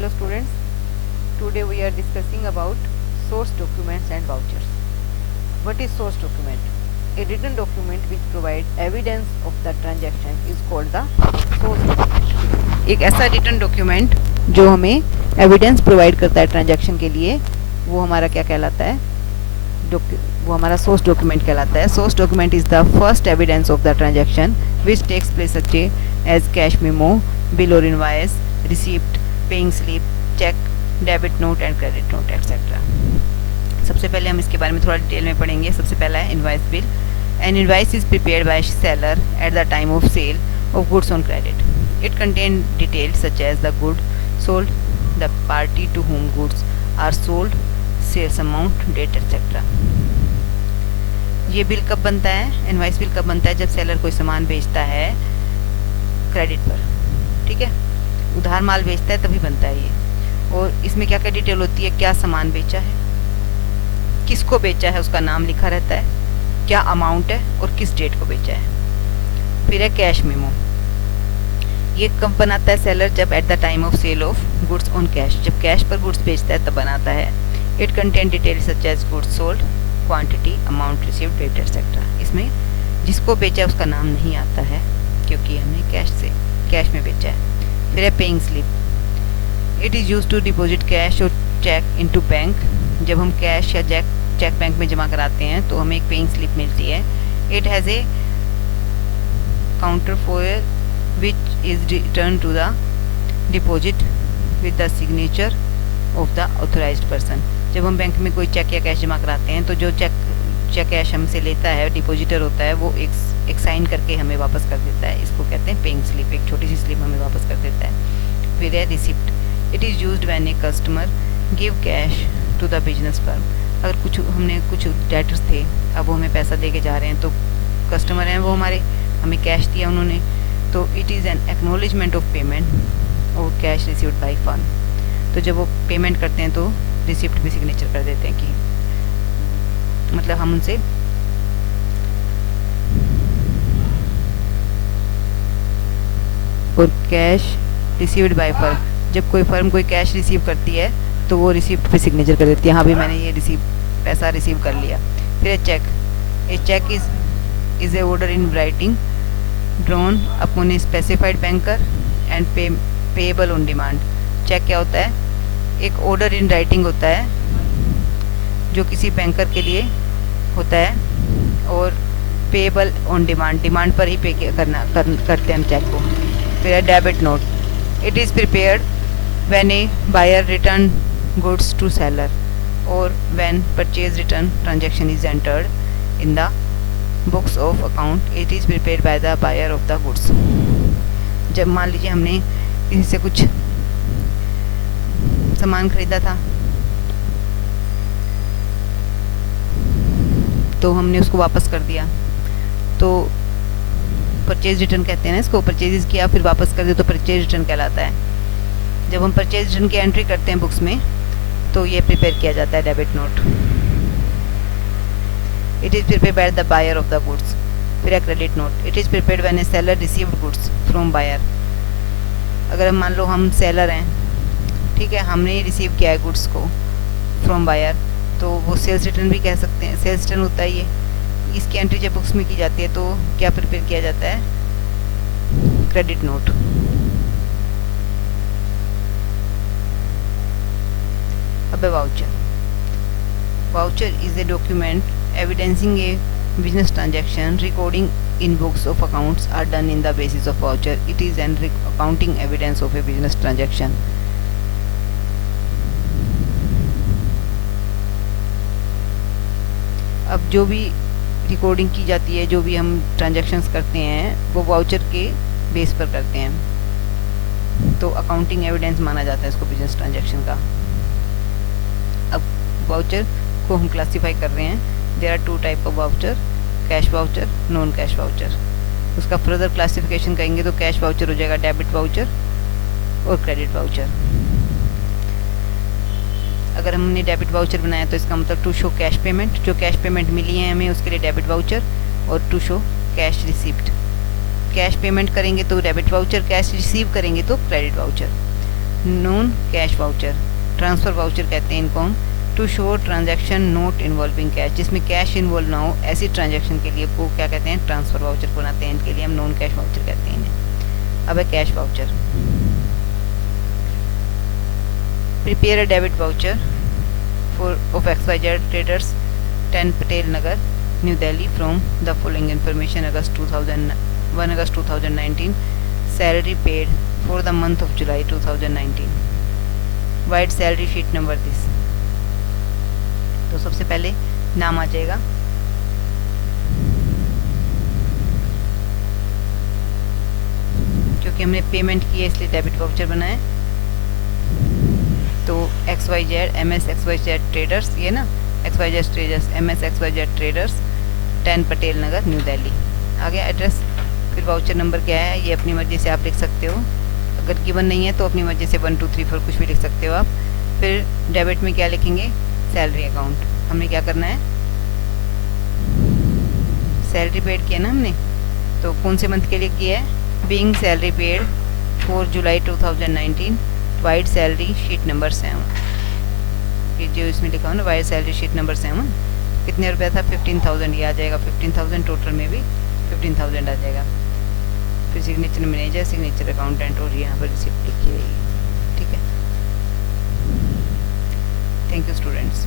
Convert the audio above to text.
Hello students, today we are discussing about source documents and vouchers. What is source document? A written document which provides evidence of the transaction is called the source document. एक ऐसा written document जो हमें evidence provide करता है transaction के लिए, वो हमारा क्या कहलाता है? वो हमारा source document कहलाता है. Source document is the first evidence of the transaction which takes place such as cash memo, bill or invoice, receipt, paying slip, cheque, debit note and credit note etcetera. सबसे पहले हम इसके बारे में थोड़ा detail में पढ़ेंगे. सबसे पहला है invoice bill. An invoice is prepared by seller at the time of sale of goods on credit. It contain detail such as the good sold, the party to whom goods are sold, sales amount, date etcetera. ये bill कब बनता है? Invoice bill कब बनता है? जब seller कोई सामान बेचता है क्रेडिट पर. ठीक है, उधार माल बेचता है तभी बनता है ये. और इसमें क्या क्या डिटेल होती है? क्या सामान बेचा है, किसको बेचा है उसका नाम लिखा रहता है, क्या अमाउंट है और किस डेट को बेचा है. फिर है कैश मेमो. ये कब बनाता है सेलर? जब at the time of sale of goods on cash, जब कैश पर गुड्स बेचता है तब बनाता है. It contain detail such as goods sold, quantity, amount received, date etcetera. इसमें जिसको बेचा है उसका नाम नहीं आता है क्योंकि हमने कैश में बेचा है. फिर है paying slip. It is use to deposit cash और चेक इनटू बैंक. जब हम कैश या चेक बैंक में जमा कराते हैं तो हमें एक पेइंग स्लिप मिलती है. It has a counterfoil which is return to the deposit with the signature of the authorised person. जब हम बैंक में कोई चेक या कैश जमा कराते हैं तो जो चेक कैश हमसे लेता है, डिपॉजिटर होता है, वो एक साइन करके हमें वापस कर देता है. इसको कहते हैं पेइंग स्लिप. एक छोटी सी स्लिप हमें वापस कर देता है. फिर है receipt. It is used when a customer give cash to the business firm. अगर हमने कुछ डेटर्स थे, अब वो हमें पैसा दे के जा रहे हैं, तो कस्टमर हैं वो हमारे, हमें कैश दिया उन्होंने, तो it is an acknowledgement of payment और कैश रिसीव्ड बाई फर्म. तो जब वो पेमेंट करते हैं तो रिसिप्ट भी सिग्नेचर कर देते हैं कि मतलब हम उनसे और कैश रिसीव्ड बाय फर्म. जब कोई फर्म कोई कैश रिसीव करती है तो वो रिसिप्ट पे सिग्नेचर कर देती है, हाँ भाई मैंने ये पैसा रिसीव कर लिया. फिर cheque. A cheque is a order in writing drawn upon a specified banker and payable on demand. Cheque क्या होता है? एक ऑर्डर इन राइटिंग होता है जो किसी बैंकर के लिए होता है और पेएबल ऑन डिमांड, डिमांड पर ही पे करते हैं हम चेक को. फिर है debit note. It is prepared when a buyer return goods to seller और when purchase return transaction is entered in the books of account. It is prepared by the buyer of the goods. जब मान लीजिए हमने किसी से कुछ सामान खरीदा था तो हमने उसको वापस कर दिया, तो परचेज रिटर्न कहते हैं ना इसको. परचेज किया फिर वापस कर दिया तो परचेज रिटर्न कहलाता है. जब हम परचेज रिटर्न की एंट्री करते हैं बुक्स में तो ये प्रिपेयर किया जाता है debit note. It is prepared by the buyer of the goods. फिर है credit note. It is prepared when a seller received goods from buyer. अगर हम मान लो हम सेलर हैं, ठीक है, हमने रिसीव किया है गुड्स को फ्रॉम बायर, तो वो सेल्स रिटर्न भी कह सकते हैं. सेल्स रिटर्न होता है ये. इसकी एंट्री जब बुक्स में की जाती है तो क्या प्रिपेयर किया जाता है? Credit note. अब voucher. Voucher is a document evidencing a business transaction. Recording in books of accounts are done in the basis of voucher. It is an accounting evidence of a business transaction. अब जो भी recording की जाती है, जो भी हम transactions करते हैं, वो वाउचर के बेस पर करते हैं, तो अकाउंटिंग एविडेंस माना जाता है इसको बिजनेस ट्रांजैक्शन का. अब वाउचर को हम क्लासीफाई कर रहे हैं. There are two type of voucher, cash voucher, non cash voucher. उसका फर्दर क्लासिफिकेशन करेंगे तो कैश वाउचर हो जाएगा डेबिट वाउचर और क्रेडिट वाउचर. अगर हमने डेबिट वाउचर बनाया तो इसका मतलब टू शो कैश पेमेंट, जो कैश पेमेंट मिली है हमें उसके लिए डेबिट वाउचर, और to show cash receipt. Cash payment करेंगे तो डेबिट वाउचर, कैश रिसीव करेंगे तो credit voucher. Non cash voucher, transfer voucher कहते हैं इनको हम। To show transaction not involving cash, जिसमें कैश इन्वॉल्व ना हो, ऐसी ट्रांजैक्शन के लिए वो क्या कहते हैं, ट्रांसफ़र वाउचर बनाते हैं। इनके लिए हम नॉन कैश वाउचर कहते हैं इन्हें। अब है cash voucher. Prepare a debit voucher for of XYZ traders 10 Patel Nagar new Delhi from the following information. August 2019 salary paid for the month of July 2019। Wide salary sheet number this. तो सबसे पहले नाम आ जाएगा, क्योंकि हमने पेमेंट की है इसलिए डेबिट वाउचर बनाए। तो XYZ MS XYZ ट्रेडर्स, ये ना XYZ traders MS XYZ traders 10 Patel Nagar new Delhi. आगे एड्रेस, फिर वाउचर नंबर क्या है ये अपनी मर्जी से आप लिख सकते हो। अगर गिवन नहीं है तो अपनी मर्जी से 1 2 3 4 कुछ भी लिख सकते हो आप। फिर डेबिट में क्या लिखेंगे, सैलरी अकाउंट। हमने क्या करना है, सैलरी पेड किया ना हमने, तो कौन से मंथ के लिए किया है, being salary paid for July 2019 wide salary sheet number 7। ये जो इसमें लिखा हो ना वाइड सैलरी शीट नंबर 7, कितने रुपया था, 15,000। ये आ जाएगा 15,000, टोटल में भी 15,000 आ जाएगा। फिर सिग्नेचर मैनेजर, सिग्नेचर अकाउंटेंट, और यहाँ पर रिसिप्ट लिखी रहेगी। ठीक है, थैंक यू स्टूडेंट्स।